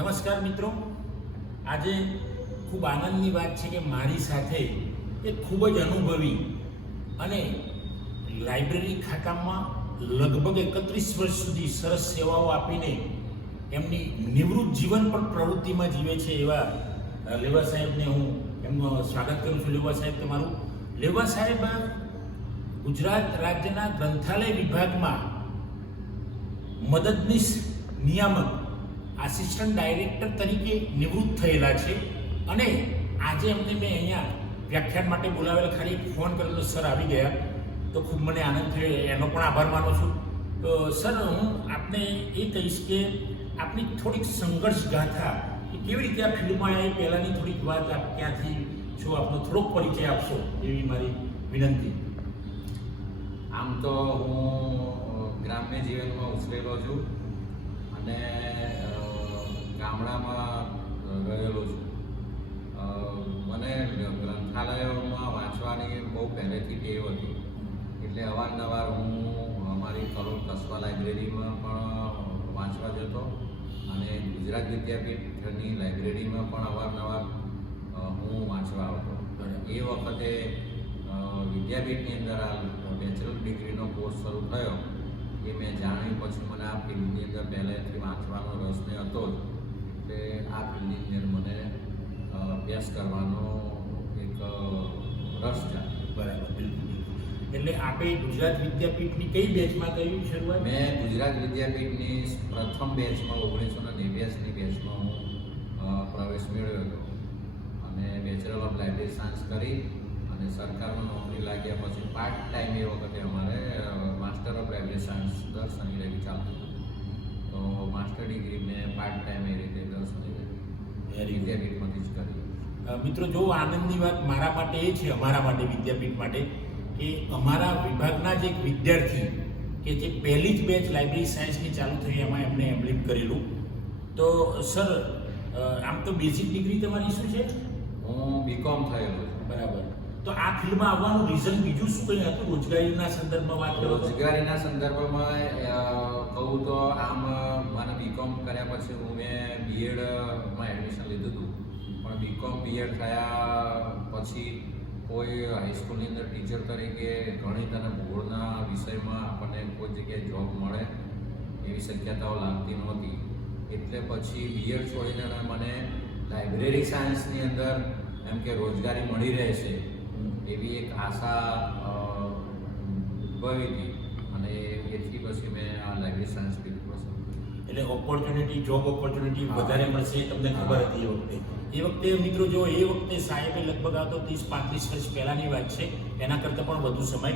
નમસ્કાર મિત્રો, આજે ખૂબ આનંદની વાત છે કે મારી સાથે એક ખૂબ જ અનુભવી અને લાઇબ્રેરી ખાતામાં લગભગ 31 વર્ષ સુધી સરસ સેવાઓ આપીને એમની નિવૃત્ત જીવન પણ પ્રવૃત્તિમાં જીવે છે એવા લેવા સાહેબને હું એમનું સ્વાગત કરું છું. લેવા સાહેબ તમારું. લેવા સાહેબ ગુજરાત રાજ્યના ગ્રંથાલય વિભાગમાં મદદનીશ નિયામક આસિસ્ટન્ટ ડાયરેક્ટર તરીકે નિવૃત્ત થયેલા છે અને આજે એમને મેં અહીંયા વ્યાખ્યાન માટે બોલાવેલા, ખાલી ફોન કરેલો, સર આવી ગયા તો ખૂબ મને આનંદ થયો, એનો પણ આભાર માનું છું. તો સર, હું આપને એ કહીશ કે આપની થોડીક સંઘર્ષ ગાથા કે કેવી રીતે આ ફિલ્ડમાં આવી, પહેલાંની થોડીક વાત, આપ ક્યાંથી છો, આપનો થોડોક પરિચય આપશો એવી મારી વિનંતી. આમ તો હું ગ્રામ્ય જીવનમાં ઉછરેલો છું અને ગામડામાં રહેલો છું. મને ગ્રંથાલયોમાં વાંચવાની બહુ પહેલેથી ટેવ હતી, એટલે અવારનવાર હું અમારી કલોલ કસ્બા લાઇબ્રેરીમાં પણ વાંચવા જતો અને ગુજરાત વિદ્યાપીઠની લાઇબ્રેરીમાં પણ અવારનવાર હું વાંચવા આવતો. એ વખતે વિદ્યાપીઠની અંદર આ બેચલર ડિગ્રીનો કોર્સ શરૂ થયો એ મેં જાણ્યું. પછી મને આ ફિલ્ડની અંદર પહેલેથી વાંચવાનો રસ ને હતો જ, એટલે આ ફિલ્ડની અંદર મને અભ્યાસ કરવાનો એક રસ જાગ્યો. બરાબર, બિલકુલ. એટલે આપે ગુજરાત વિદ્યાપીઠની કઈ બેચમાં કર્યું શરૂઆત? મેં ગુજરાત વિદ્યાપીઠની પ્રથમ બેચમાં 1989ની બેચમાં હું પ્રવેશ મેળવ્યો હતો અને બેચલર ઓફ લાઇબ્રેરી સાયન્સ કરી અને સરકારમાં નોકરી લાગ્યા પછી પાર્ટ ટાઈમ એ વખતે અમારે માસ્ટર ઓફ લાઇબ્રેરી સાયન્સ દર શનિ રવિ ચાલતું હતું. તો માસ્ટર ડિગ્રી મેં પાર્ટ ટાઈમ એ રીતે દર શનિ રવિ વિદ્યાપીઠમાંથી જ કરી. મિત્રો, જો આનંદની વાત મારા માટે એ છે, અમારા માટે, વિદ્યાપીઠ માટે, કે અમારા વિભાગના જ એક વિદ્યાર્થી કે જે પહેલી જ બેચ લાઇબ્રેરી સાયન્સની ચાલુ થઈ એમાં એમણે એમ્બલિમ કરેલું. તો સર, આમ તો બેઝિક ડિગ્રી તમારી શું છે? હું બીકોમ થયેલો છું. બરાબર. તો આ ફિલ્ડમાં આવવાનું રીઝન બીજું શું કંઈ હતું? રોજગારીના સંદર્ભમાં વાત કરો. રોજગારીના સંદર્ભમાં કહું તો આમ મને બીકોમ કર્યા પછી મેં બીએડમાં એડમિશન લીધું હતું, પણ બીકોમ બીએડ થયા પછી કોઈ હાઈસ્કૂલની અંદર ટીચર તરીકે ગણિત અને ભૂગોળના વિષયમાં આપણને કોઈ જગ્યાએ જોબ મળે એવી શક્યતાઓ લાગતી નહોતી. એટલે પછી બીએડ છોડીને મને લાઇબ્રેરી સાયન્સની અંદર એમ કે રોજગારી મળી રહેશે એવી એક આશા ઉદ્ભવી હતી અને એથી પછી મેં આ લાઇબ્રેરી સાયન્સ ફિલ્ડ પસંદ કરી. એટલે ઓપોર્ચ્યુનિટી, જોબ ઓપોર્ચ્યુનિટી વધારે મળશે તમને ખબર હતી એ વખતે. મિત્રો, જો એ વખતે સાહેબે લગભગ આ તો 30-35 વર્ષ પહેલાંની વાત છે, એના કરતાં પણ વધુ સમય,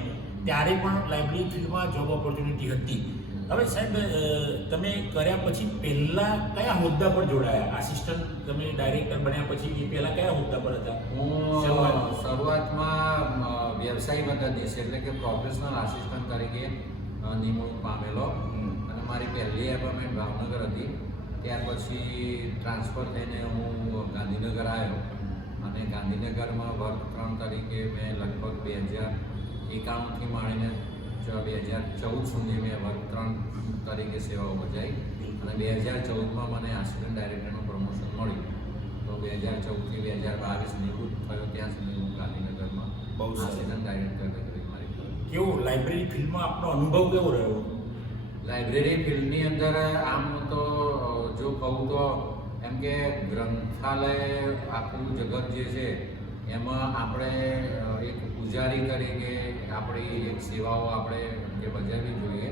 ત્યારે પણ લાઇબ્રેરી ફિલ્ડમાં જોબ ઓપોર્ચ્યુનિટી હતી. હવે સાહેબ, તમે કર્યા પછી પહેલાં કયા હોદ્દા પર જોડાયા? આસિસ્ટન્ટ તમે ડાયરેક્ટર બન્યા પછી એ પહેલાં કયા હોદ્દા પર હતા? હું શરૂઆતમાં વ્યવસાયિક મદદનીશ એટલે કે પ્રોફેશનલ આસિસ્ટન્ટ તરીકે નિમણૂક પામેલો અને મારી પહેલી એપોઇન્ટમેન્ટ ભાવનગર હતી. ત્યાર પછી ટ્રાન્સફર થઈને હું ગાંધીનગર આવ્યો અને ગાંધીનગરમાં વર્ગ 3 તરીકે મેં લગભગ 2091થી માંડીને 2014 સુધી મેં વર્ગ 3 તરીકે સેવાઓ બજાવી અને 2014માં મને આસિસ્ટન્ટ ડાયરેક્ટરનું પ્રમોશન મળ્યું. તો 2014થી 2022 નિવૃત્ત થયો ત્યાં સુધી હું ગાંધીનગરમાં આસિસ્ટન્ટ ડાયરેક્ટર તરીકે મારી ફરજ. કેવો લાઇબ્રેરી ફિલ્ડમાં આપનો અનુભવ કેવો રહ્યો? લાઇબ્રેરી ફિલ્ડની અંદર આમ તો જો કહું તો એમ કે ગ્રંથાલય આખું જગત જે છે એમાં આપણે એક પૂજારી તરીકે આપણી એક સેવાઓ આપણે જે બજાવવી જોઈએ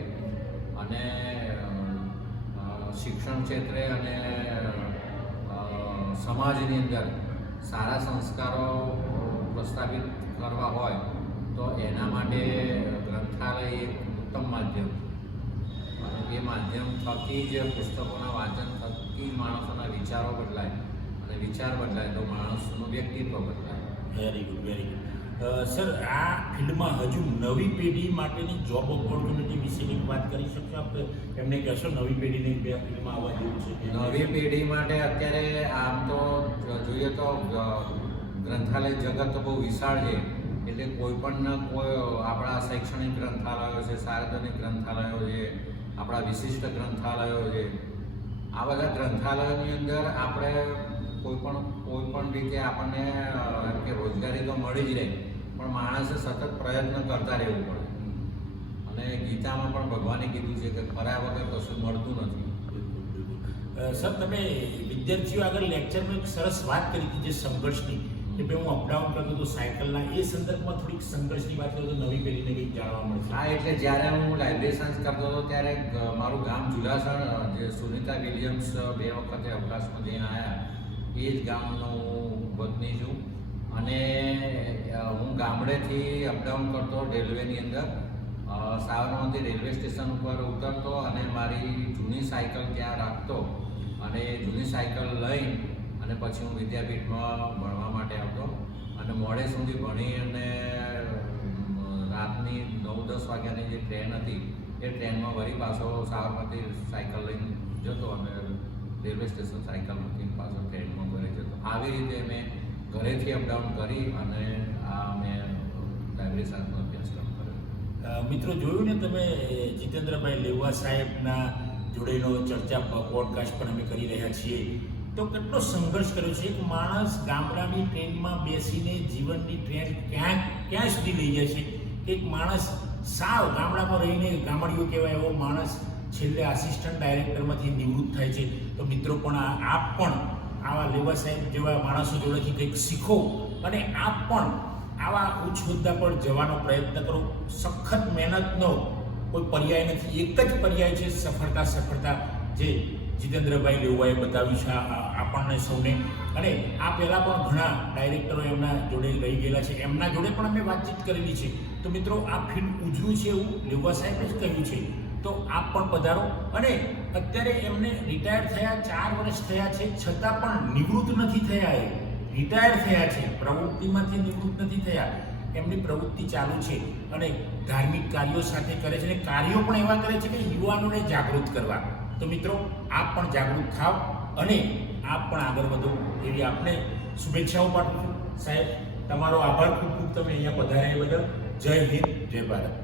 અને શિક્ષણ ક્ષેત્રે અને સમાજની અંદર સારા સંસ્કારો પ્રસ્થાપિત કરવા હોય તો એના માટે ગ્રંથાલય એક ઉત્તમ માધ્યમ છે અને એ માધ્યમ થકી જ પુસ્તકોના વાંચન થકી માણસોના વિચારો બદલાય અને વિચાર બદલાય તો માણસનું વ્યક્તિત્વ બદલાય. Very good, very good. Sir, આ ફિલ્ડમાં હજુ નવી પેઢી માટેની જોબ ઓપોર્ચ્યુનિટી વિશેની વાત કરી શકશો આપ? એમને કહેશો નવી પેઢીને બે ફિલ્ડમાં આવવા જેવું છે? નવી પેઢી માટે અત્યારે આમ તો જોઈએ તો ગ્રંથાલય જગત તો બહુ વિશાળ છે, એટલે કોઈ આપણા શૈક્ષણિક ગ્રંથાલયો છે, સાર્વજનિક ગ્રંથાલયો છે, આપણા વિશિષ્ટ ગ્રંથાલયો છે, આ બધા ગ્રંથાલયોની અંદર આપણે કોઈ પણ રીતે આપણને એમ કે રોજગારી તો મળી જ રહે, પણ માણસે સતત પ્રયત્ન કરતા રહેવું પડે. અને ગીતામાં પણ ભગવાને કીધું છે કે ફર્યા વગર કશું મળતું નથી. સર, તમે વિદ્યાર્થીઓ આગળ લેક્ચરમાં એક સરસ વાત કરી હતી જે સંઘર્ષની, કે ભાઈ હું અપડાઉન કરતો હતો સાયકલના, એ સંદર્ભમાં થોડીક સંઘર્ષની વાત કરો તો નવી પેઢીને કંઈક જાણવા મળશે. હા, એટલે જ્યારે હું લાઇબ્રેરી સાયન્સ કરતો હતો ત્યારે મારું ગામ જુલાસણ, જે સુનિતા વિલિયમ્સ 2 વખતે અવકાશમાં જઈને આવ્યા, એ જ ગામનો હું વતની છું. અને હું ગામડેથી અપડાઉન કરતો રેલવેની અંદર, સાબરમતી રેલવે સ્ટેશન ઉપર ઉતરતો અને મારી જૂની સાયકલ ત્યાં રાખતો અને જૂની સાયકલ લઈ અને પછી હું વિદ્યાપીઠમાં ભણવા માટે આવતો અને મોડે સુધી ભણી અને રાતની 9-10 વાગ્યાની જે ટ્રેન હતી એ ટ્રેનમાં વળી પાછો સાબરમતી સાયકલ લઈને જતો અને રેલવે સ્ટેશન સાયકલ મૂકીને પાછો ટ્રેનમાં ઘરે જતો. આવી રીતે મેં ઘરેથી અપડાઉન કરી અને આ મેં લાઇબ્રેરી સાયન્સનો અભ્યાસક્રમ કર્યો. મિત્રો, જોયું ને તમે, જીતેન્દ્રભાઈ લેવા સાહેબના જોડેનો ચર્ચા પોડકાસ્ટ પણ અમે કરી રહ્યા છીએ. તો કેટલો સંઘર્ષ કર્યો છે. એક માણસ ગામડાની ટ્રેનમાં બેસીને જીવનની ટ્રેન ક્યાં સુધી લઈ જાય છે. એક માણસ સાવ ગામડામાં રહીને ગામડીઓ કહેવાય એવો માણસ છેલ્લે આસિસ્ટન્ટ ડાયરેક્ટરમાંથી નિવૃત્ત થાય છે. તો મિત્રો, પણ આપ પણ આવા લેવા સાહેબ જેવા માણસો જોડેથી કંઈક શીખો અને આપ પણ આવા ઉચ્ચ હોદ્દા પર જવાનો પ્રયત્ન કરો. સખત મહેનતનો કોઈ પર્યાય નથી, એક જ પર્યાય છે સફળતા, જે જીતેન્દ્રભાઈ લેવાએ બતાવ્યું છે આપણને સૌને. અને આ પહેલાં પણ ઘણા ડાયરેક્ટરો એમના જોડે રહી ગયેલા છે, એમના જોડે પણ અમે વાતચીત કરેલી છે. તો મિત્રો, આ ફિલ્મ ઉજળું છે એવું લેવા સાહેબે જ કહ્યું છે. તો આપ પણ પધારો. અને અત્યારે એમને રિટાયર થયા 4 વર્ષ થયા છે, છતાં પણ નિવૃત્ત નથી થયા. એ રિટાયર થયા છે, પ્રવૃત્તિમાંથી નિવૃત્ત નથી થયા. એમની પ્રવૃત્તિ ચાલુ છે અને ધાર્મિક કાર્યો સાથે કરે છે અને કાર્યો પણ એવા કરે છે કે યુવાનોને જાગૃત કરવા. તો મિત્રો, આપ પણ જાગૃત થાવ અને આપ પણ આગળ વધો એવી આપને શુભેચ્છાઓ પાઠવું છું. સાહેબ, તમારો આભાર ખૂબ ખૂબ, તમે અહીંયા પધાર્યા એ બદલ. જય હિન્દ, જય ભારત.